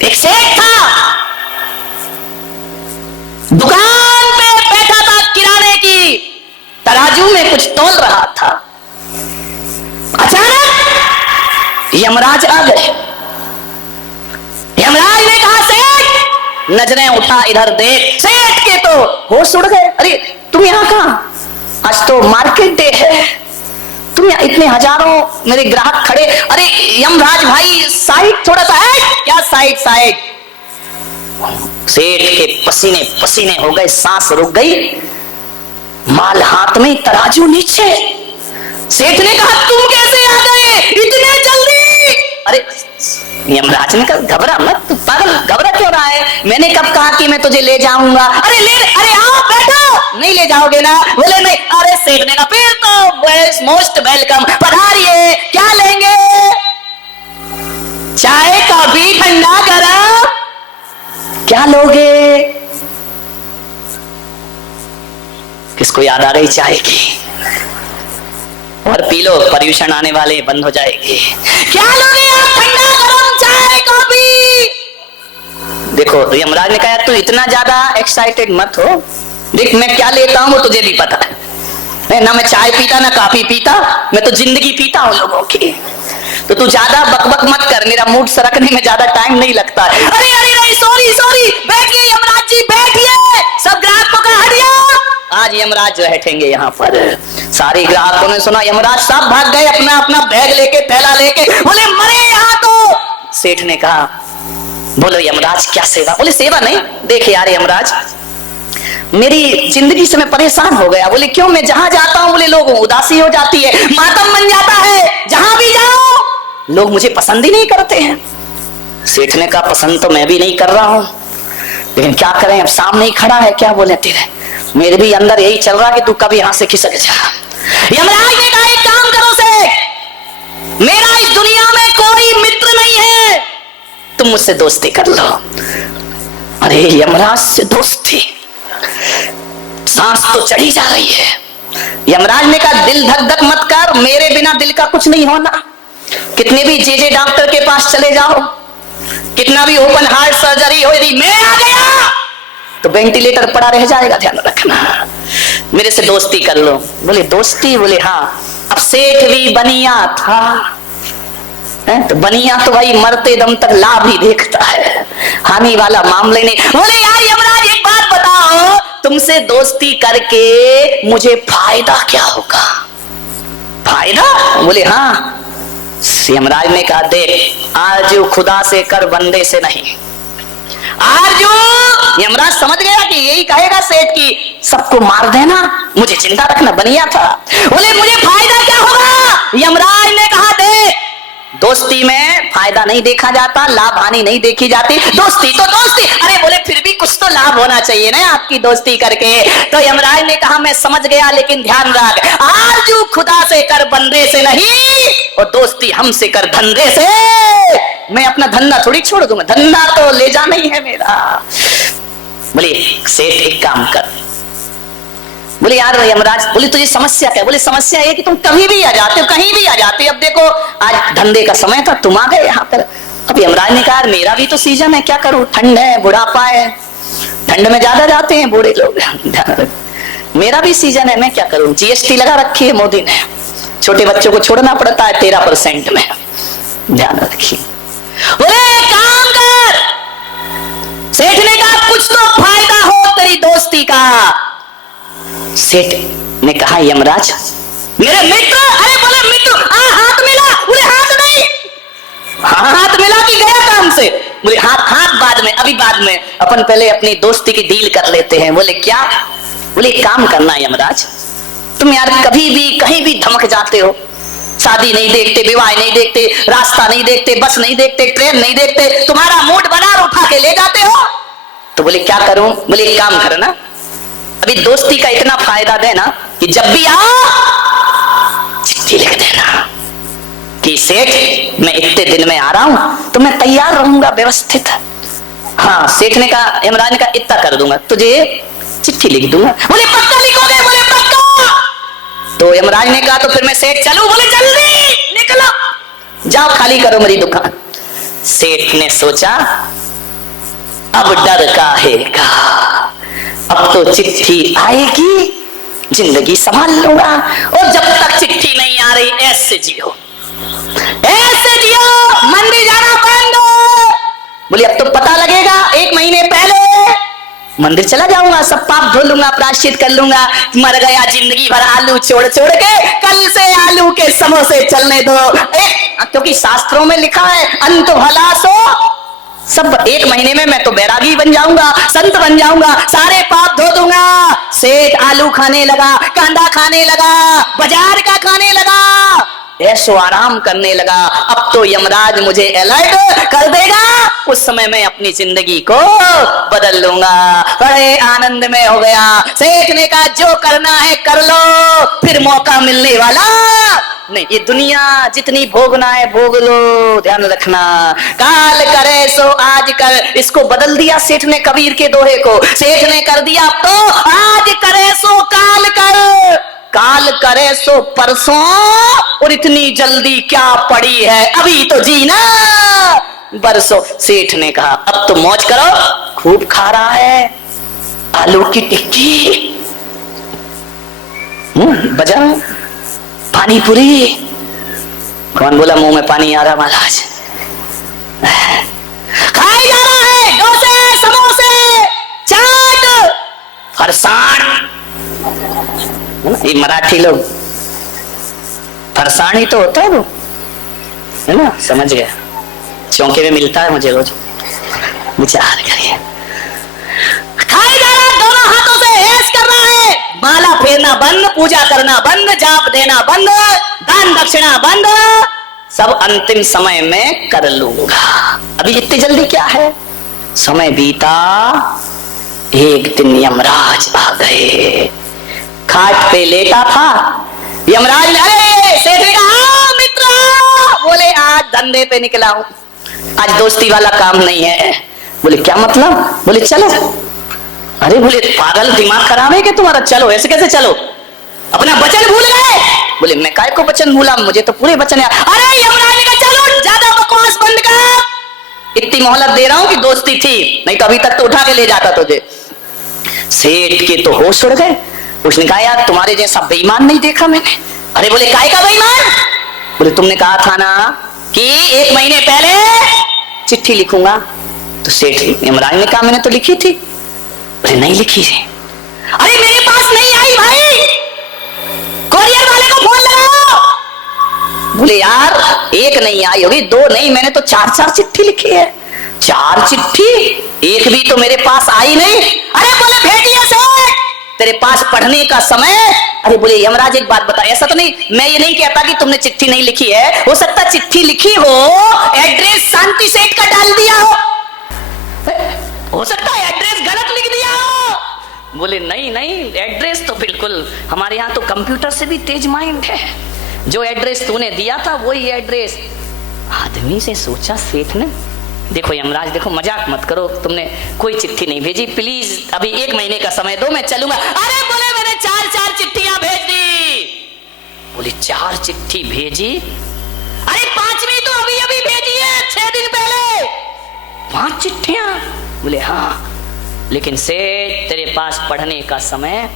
एक सेठ था, दुकान पे बैठा था किराने की, तराजू में कुछ तोल रहा था। अचानक यमराज आ गए। यमराज ने कहा सेठ, नजरें उठा इधर देख। सेठ के तो होश उड़ गए। अरे तुम यहां कहां? आज तो मार्केट डे है, तुम यहाँ इतने हजारों मेरे ग्राहक खड़े। अरे यमराज भाई साइड थोड़ा सा है। क्या साइड? साइड। सेठ के पसीने पसीने हो गए, सांस रुक गई, माल हाथ में, तराजू नीचे। सेठ ने कहा तुम कैसे आ गए इतने जल्दी? अरे यमराज ने कहा घबरा मत, तू पागल, घबरा क्यों रहा है? मैंने कब कहा कि मैं तुझे ले जाऊंगा? अरे आओ बैठो। नहीं ले जाओगे ना? बोले नहीं। अरे सेठ ने कहा फिर तो मोस्ट वेलकम, पधारिए। क्या लेंगे? चाय, कॉफी, ठंडा, गरम, क्या लोगे? किसको याद आ गई चाय की? और पी लो, पर्यूषण आने वाले बंद हो जाएगी। क्या लोगे आप? ठंडा, गरम, चाय, कॉफी। देखो यमराज ने कहा तू इतना ज्यादा एक्साइटेड मत हो, देख मैं क्या लेता हूं वो तुझे भी पता है ना। मैं चाय पीता ना कॉफी पीता, मैं तो जिंदगी पीता हूं लोगों की। तो तू ज्यादा बकबक मत कर, मेरा मूड सरकने में ज्यादा टाइम नहीं लगता है। अरे अरे नहीं, सॉरी सॉरी, बैठिए यमराज जी बैठिए, सब ग्राहकों का हटिया। आज यमराज बैठेंगे यहाँ पर। सारे ग्राहकों ने सुना यमराज साहब भाग गए अपना अपना बैग लेके, थैला लेके, बोले मरे यहाँ तो। सेठ ने कहा बोलो यमराज क्या सेवा? बोले सेवा नहीं, देख यार यमराज मेरी जिंदगी से मैं परेशान हो गया। बोले क्यों? मैं जहां जाता हूं बोले लोग उदासी हो जाती है, मातम बन जाता है, जहां भी जाओ लोग मुझे पसंद ही नहीं करते हैं। सेठ ने कहा पसंद तो मैं भी नहीं कर रहा हूं, लेकिन क्या करें, अब सामने ही खड़ा है, क्या बोले तेरे, मेरे भी अंदर यही चल रहा कि तू कभी यहां से खिसक जा। यमराज ने कहा एक काम करो सेठ, मेरा इस दुनिया में कोई मित्र नहीं है, तुम मुझसे दोस्ती कर लो। अरे यमराज से दोस्ती, सांस तो चढ़ी जा रही है। यमराज ने कहा दिल धक धक मत कर, मेरे बिना दिल का कुछ नहीं होना। कितने भी जे डॉक्टर के पास चले जाओ, कितना भी ओपन हार्ट सर्जरी हो, यदि मैं आ गया तो वेंटिलेटर पड़ा रह जाएगा, ध्यान रखना। मेरे से दोस्ती कर लो। बोले दोस्ती? बोले हाँ। अब सेठ भी बनिया था, तो बनिया तो भाई मरते दम तक लाभ ही देखता है, हानि वाला मामले नहीं। बोले यार यमराज एक बात बताओ, तुमसे दोस्ती करके मुझे फायदा क्या होगा? फायदा? बोले हाँ। यमराज ने कहा देख आरजू खुदा से कर, बंदे से नहीं। आरजू, यमराज समझ गया कि यही कहेगा सेठ की सबको मार देना, मुझे जिंदा रखना, बनिया था। बोले मुझे फायदा क्या होगा? यमराज ने कहा देख दोस्ती में फायदा नहीं देखा जाता, लाभ हानि नहीं देखी जाती, दोस्ती तो दोस्ती। अरे बोले फिर भी कुछ तो लाभ होना चाहिए ना आपकी दोस्ती करके। तो यमराज ने कहा मैं समझ गया, लेकिन ध्यान रख, आरजू खुदा से कर, बंदे से नहीं, और दोस्ती हमसे कर, धंधे से। मैं अपना धंधा थोड़ी छोड़ दूंगा, धंधा तो ले जाना ही है मेरा। बोले सेठ एक काम कर। बोले यार यमराज, बोले तुझे समस्या क्या? बोले समस्या है कि तुम कभी भी आ जाते हो, कहीं भी आ जाते हो। अब देखो आज धंधे का समय था, तुम आ गए यहाँ पर। अब यमराज ने कहा मेरा भी तो सीजन है, क्या करूं, ठंड है, बुढ़ापा है, ठंड में ज्यादा जाते हैं बूढ़े लोग, मेरा भी सीजन है, मैं क्या करूं। जीएसटी लगा रखी है मोदी ने, छोटे बच्चों को छोड़ना पड़ता है 13% में, ध्यान रखिए। बोले काम कर। सेठ ने कहा कुछ तो फायदा हो तेरी दोस्ती का। सेठ ने कहा यमराज मेरे मित्र। अरे बोले मित्र, हाथ मिला। बोले हाथ नहीं, हाथ मिला कि गया काम से? बोले हाथ बाद में, अभी बाद में, अपन पहले अपनी दोस्ती की डील कर लेते हैं। बोले क्या? बोले काम करना यमराज, तुम यार कभी भी कहीं भी धमक जाते हो, शादी नहीं देखते, विवाह नहीं देखते, रास्ता नहीं देखते, बस नहीं देखते, ट्रेन नहीं देखते, तुम्हारा मूड बना उठा के ले जाते हो। तो बोले क्या करूं? बोले एक काम करना, अभी दोस्ती का इतना फायदा देना कि जब भी आओ चिट्ठी लिख देना कि सेठ मैं इतने दिन में आ रहा हूं, तो मैं तैयार रहूंगा व्यवस्थित। हाँ सेठ ने कहा, यमराज ने कहा इतना कर दूंगा, तुझे चिट्ठी लिख दूंगा। बोले पक्का लिखोगे? बोले पक्का। तो यमराज ने कहा तो फिर मैं सेठ चलूं? बोले जल्दी निकलो, जाओ खाली करो मेरी दुकान। सेठ ने सोचा अब डर काहे का, अब तो चिट्ठी आएगी, जिंदगी संभाल लूंगा। और जब तक चिट्ठी नहीं आ रही ऐसे जियो, ऐसे जियो, मंदिर जाना बंद हो। बोले अब तो पता लगेगा, 1 महीने पहले मंदिर चला जाऊंगा, सब पाप धो लूंगा, प्रायश्चित कर लूंगा। मर गया जिंदगी भर आलू छोड़ छोड़ के, कल से आलू के समोसे चलने दो। क्योंकि शास्त्रों में लिखा है अंत भला सो सब। 1 महीने में मैं तो बैरागी बन जाऊंगा, संत बन जाऊंगा, सारे पाप धो दूंगा। सेठ आलू खाने लगा, कांदा खाने लगा, बाजार का खाने लगा, ऐशो आराम करने लगा। अब तो यमराज मुझे अलर्ट कर देगा, उस समय मैं अपनी जिंदगी को बदल लूंगा। बड़े आनंद में हो गया। सेठ ने कहा जो करना है कर लो, फिर मौका मिलने वाला नहीं। ये दुनिया जितनी भोगना है भोग लो, ध्यान रखना। काल करे सो आज कर, इसको बदल दिया सेठ ने कबीर के दोहे को। सेठ ने कर दिया अब तो आज करे सो काल कर, काल करे सो परसों, और इतनी जल्दी क्या पड़ी है, अभी तो जीना बरसों। सेठ ने कहा अब तो मौज करो, खूब खा रहा है आलू की टिक्की, बजा पानी पूरी। कौन बोला मुंह में पानी आ रहा महाराज? खाई जा रहा है डोसे, समोसे, चाट, फरसाण। ये मराठी लोग फरसाण ही तो होता है वो, है ना, समझ गया। चौके में मिलता है मुझे रोज, विचार करिए। खाई जा रहा, दोनों हाथों से ऐश कर रहा है, माला फेरना बंद, पूजा करना बंद, जाप देना बंद, दान दक्षिणा बंद, सब अंतिम समय में कर लूंगा। अभी इतनी जल्दी क्या है? समय बीता, एक दिन यमराज आ गए। खाट पे लेटा था यमराज ने, अरे सेठ ने कहा मित्र, बोले आज धंधे पे निकला हूं, आज दोस्ती वाला काम नहीं है। बोले क्या मतलब? बोले चलो। अरे बोले पागल, दिमाग खराब है क्या तुम्हारा? चलो, ऐसे कैसे चलो? अपना वचन भूल गए? बोले मैं काय को वचन भूला, मुझे तो पूरे वचन है। अरे यमराज ने कहा चलो, ज्यादा बकवास बंद कर, इतनी मोहलत दे रहा हूं कि दोस्ती थी, नहीं तो अभी तक तो उठा के ले जाता तुझे। सेठ के तो होश उड़ गए। उसने कहा यार तुम्हारे जैसा बेईमान नहीं देखा मैंने। अरे बोले काय का बेईमान? बोले तुमने कहा था ना कि 1 महीने पहले चिट्ठी लिखूंगा। तो सेठ यमराज ने कहा मैंने तो लिखी थी। बोले नहीं लिखी है। अरे मेरे पास नहीं आई भाई, कोरियर वाले को फोन लगाओ। बोले यार 1 नहीं आई होगी, 2 नहीं, मैंने तो 4 चिट्ठी लिखी है। 4 चिट्ठी, 1 भी तो मेरे पास आई नहीं। अरे बोले भेजिए सेठ, तेरे पास पढ़ने का समय। अरे बोले यमराज एक बात बता, ऐसा तो नहीं, मैं ये नहीं कहता कि तुमने चिट्ठी नहीं लिखी है, हो सकता चिट्ठी लिखी हो, एड्रेस शांति सेठ का डाल दिया हो सकता है एड्रेस गलत लिख दिया हो। बोले नहीं नहीं, एड्रेस तो बिल्कुल, हमारे यहाँ तो कंप्यूटर से भी तेज माइंड है, जो एड्रेस तूने दिया था वही एड्रेस। आदमी से सोचा सेठ ने, देखो यमराज देखो, मजाक मत करो, तुमने कोई चिट्ठी नहीं भेजी, प्लीज अभी 1 महीने का समय दो, मैं चलूंगा। अरे बोले मैंने 4 चिट्ठियां भेज दी। बोले 4 चिट्ठी भेजी? अरे 5वीं तो अभी अभी भेजी है, 6 दिन पहले। 5 चिट्ठियां? बोले हाँ, लेकिन सेठ तेरे पास पढ़ने का समय।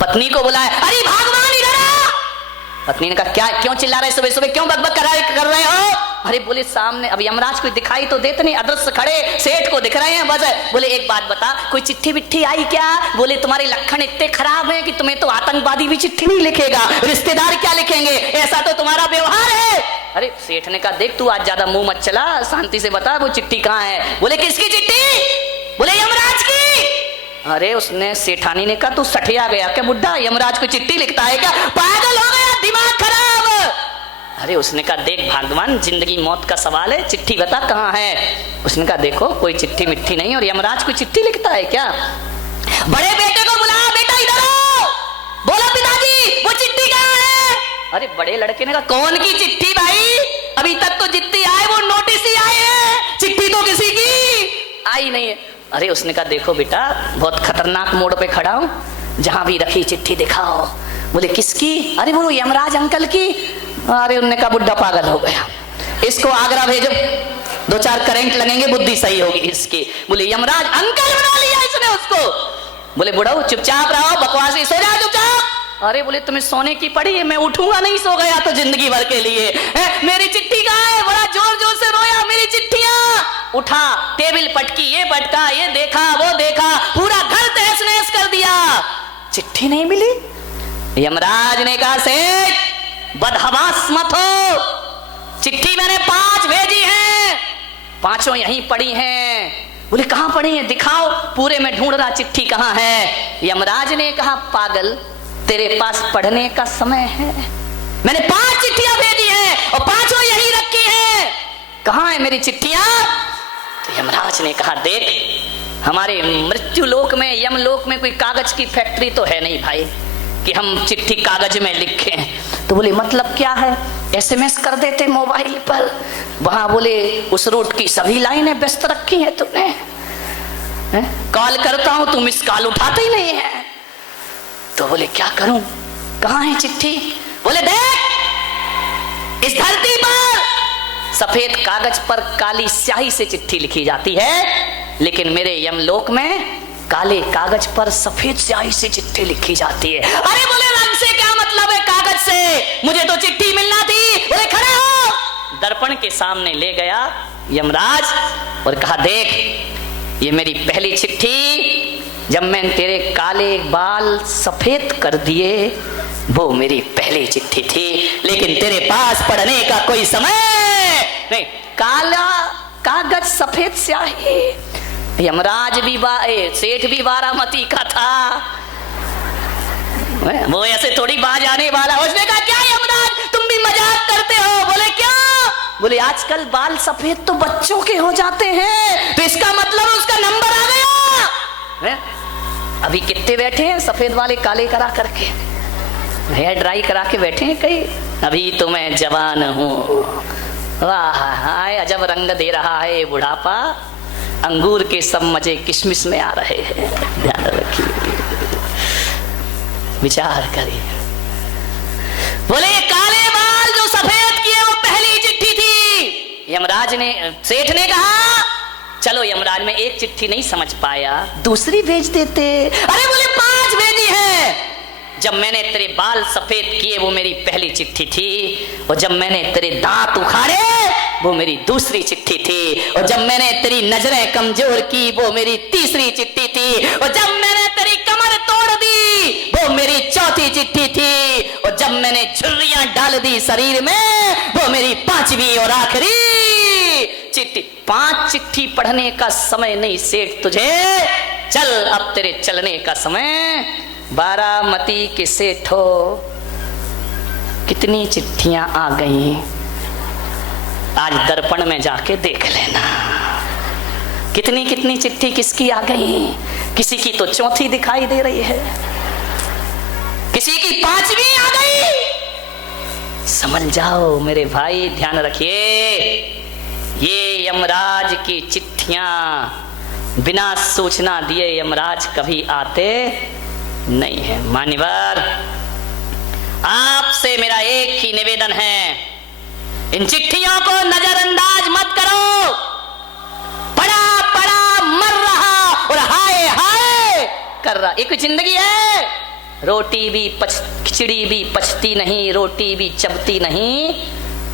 पत्नी को बुलाया, अरे भगवान इधर आ। पत्नी ने कहा क्या, क्यों चिल्ला रहे सुबह सुबह, क्यों बकबक कर रहे हो? अरे बोले सामने अब यमराज को दिखाई तो देते नहीं, अदृश्य खड़े सेठ को दिख रहे हैं बस। बोले एक बात बता, कोई चिट्ठी विट्ठी आई क्या? बोले तुम्हारे लक्षण इतने खराब हैं कि तुम्हें तो आतंकवादी भी चिट्ठी नहीं लिखेगा, रिश्तेदार क्या लिखेंगे, ऐसा तो तुम्हारा व्यवहार है। अरे सेठ ने कहा देख तू आज ज्यादा मुंह मत चला, शांति से बता वो चिट्ठी कहाँ है। बोले किसकी चिट्ठी? बोले यमराज की। अरे उसने सेठानी ने कहा तू सठिया गया क्या बुड्ढा, यमराज को चिट्ठी लिखता है क्या, पागल हो गया, दिमाग खराब। अरे उसने कहा देख भगवान, जिंदगी मौत का सवाल है, चिट्ठी बता कहाँ है। उसने कहा देखो कोई चिट्ठी मिट्ठी नहीं, और यमराज को चिट्ठी लिखता है क्या? बड़े बेटे को बुलाया, बेटा इधर आओ। बोला पिताजी वो चिट्ठी कहाँ है? अरे बड़े लड़के ने कहा कौन की चिट्ठी भाई, अभी तक तो जितनी आए वो नोटिस ही आए हैं, चिट्ठी तो किसी की आई नहीं है। अरे उसने कहा देखो बेटा बहुत खतरनाक मोड़ पे खड़ा हूं, जहां भी रखी चिट्ठी दिखाओ। बोले किसकी? अरे वो यमराज अंकल की। अरे उन्होंने कहा बुड्ढा पागल हो गया, इसको आगरा भेजो। दो चार करंट लगेंगे, बुद्धि सही होगी इसकी। बोले यमराज अंकल बना लिया इसने उसको। बोले बुढ़ा चुपचाप रहो, बकवासी, सो जाओ चुपचाप। अरे बोले तुम्हें सोने की पड़ी है, मैं उठूंगा नहीं, सो गया तो जिंदगी भर के लिए। मेरी चिट्ठी कहाँ है? बड़ा जोर जोर से रोया, मेरी चिट्ठियां। उठा, टेबल पटकी, ये पटका, ये देखा, वो देखा, पूरा घर तहस नहस कर दिया, चिट्ठी नहीं मिली। यमराज ने कहा सेठ बदहवास मत हो, चिट्ठी मैंने 5 भेजी है, 5 यहीं पड़ी हैं। बोले कहां पड़ी है? दिखाओ। पूरे में ढूंढ रहा, चिट्ठी कहां है। यमराज ने कहा पागल, तेरे पास पढ़ने का समय है, मैंने 5 चिट्ठियां भेजी हैं और 5 यहीं रखी हैं, कहां है मेरी चिट्ठियां? तो यमराज ने कहा देख, हमारे मृत्यु लोक में, यम लोक में कोई कागज की फैक्ट्री तो है नहीं भाई कि हम चिट्ठी कागज में लिखें। तो बोले मतलब क्या है? SMS कर देते मोबाइल पर। वहां बोले उस रूट की सभी लाइनें व्यस्त रखी हैं तुमने, कॉल करता हूं तुम मिस कॉल उठाते ही नहीं है। तो बोले क्या करूं, कहां है चिट्ठी? बोले देख, इस धरती पर सफेद कागज पर काली स्याही से चिट्ठी लिखी जाती है, लेकिन मेरे यमलोक में काले कागज पर सफेद स्याही से चिट्ठी लिखी जाती है। अरे बोले रंग से क्या मतलब है, कागज से, मुझे तो चिट्ठी मिलना थी। बोले खड़े हो। दर्पण के सामने ले गया यमराज और कहा देख, ये मेरी पहली चिट्ठी, जब मैंने तेरे काले बाल सफेद कर दिए वो मेरी पहली चिट्ठी थी, लेकिन तेरे पास पढ़ने का कोई समय नहीं। काला कागज सफेद स्याही। यमराज भी सेठ भी बारामती का था, वो ऐसे थोड़ी बाज आने वाला। उसने कहा क्या यमराज तुम भी मजाक करते हो? बोले क्या? बोले आजकल बाल सफेद तो बच्चों के हो जाते हैं, तो इसका मतलब उसका नंबर आ गया। अभी कितने बैठे हैं सफेद वाले काले करा करके, हेयर ड्राई करा के बैठे हैं कई। अभी तो मैं जवान हूँ, वाह हाय अजब रंग दे रहा है बुढ़ापा, अंगूर के सब मजे किशमिश में आ रहे हैं। ध्यान रखिए, विचार करिए। बोले काले बाल जो सफेद किए वो पहली चिट्ठी थी। यमराज ने, सेठ ने कहा चलो यमराज में एक चिट्ठी नहीं समझ पाया, दूसरी भेज देते। अरे बोले 5 भेजी है। जब मैंने तेरे बाल सफेद किए वो मेरी पहली चिट्ठी थी, और जब मैंने तेरे दांत उखाड़े वो मेरी दूसरी चिट्ठी थी, और जब मैंने तेरी नजरें कमजोर की वो मेरी तीसरी चिट्ठी थी, और जब मैंने तेरी कमर तोड़ दी वो मेरी चौथी चिट्ठी थी, और जब मैंने झुर्रियां डाल दी शरीर में वो मेरी 5वीं और आखिरी चिट्ठी। 5 चिट्ठी पढ़ने का समय नहीं सेठ तुझे, चल अब तेरे चलने का समय। बारामती के सेठो कितनी चिट्ठियां आ गई, आज दर्पण में जाके देख लेना कितनी कितनी चिट्ठी किसकी आ गई। किसी की तो चौथी दिखाई दे रही है, किसी की 5वीं आ गई। समझ जाओ मेरे भाई, ध्यान रखिए, ये यमराज की चिट्ठियां बिना सूचना दिए यमराज कभी आते नहीं है। मान्यवर, आपसे मेरा एक ही निवेदन है, इन चिट्ठियों को नजरअंदाज मत करो। पड़ा पड़ा मर रहा और हाय हाय कर रहा, एक जिंदगी है। रोटी भी खिचड़ी भी पचती नहीं, रोटी भी चबती नहीं,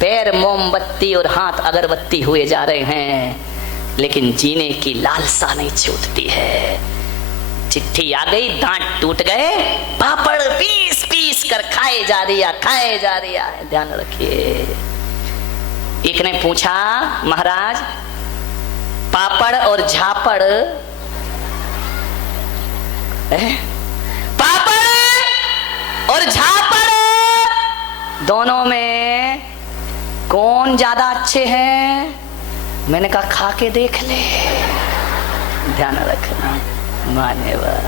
पैर मोमबत्ती और हाथ अगरबत्ती हुए जा रहे हैं, लेकिन जीने की लालसा नहीं छूटती है। चिट्ठी आ गई, दांत टूट गए, पापड़ पीस पीस कर खाए जा रिया, खाए जा रिया है। ध्यान रखिए। एक ने पूछा महाराज पापड़ और झापड़, पापड़ और झापड़ दोनों में कौन ज्यादा अच्छे हैं? मैंने कहा खा के देख ले। ध्यान रखना मान्यवर।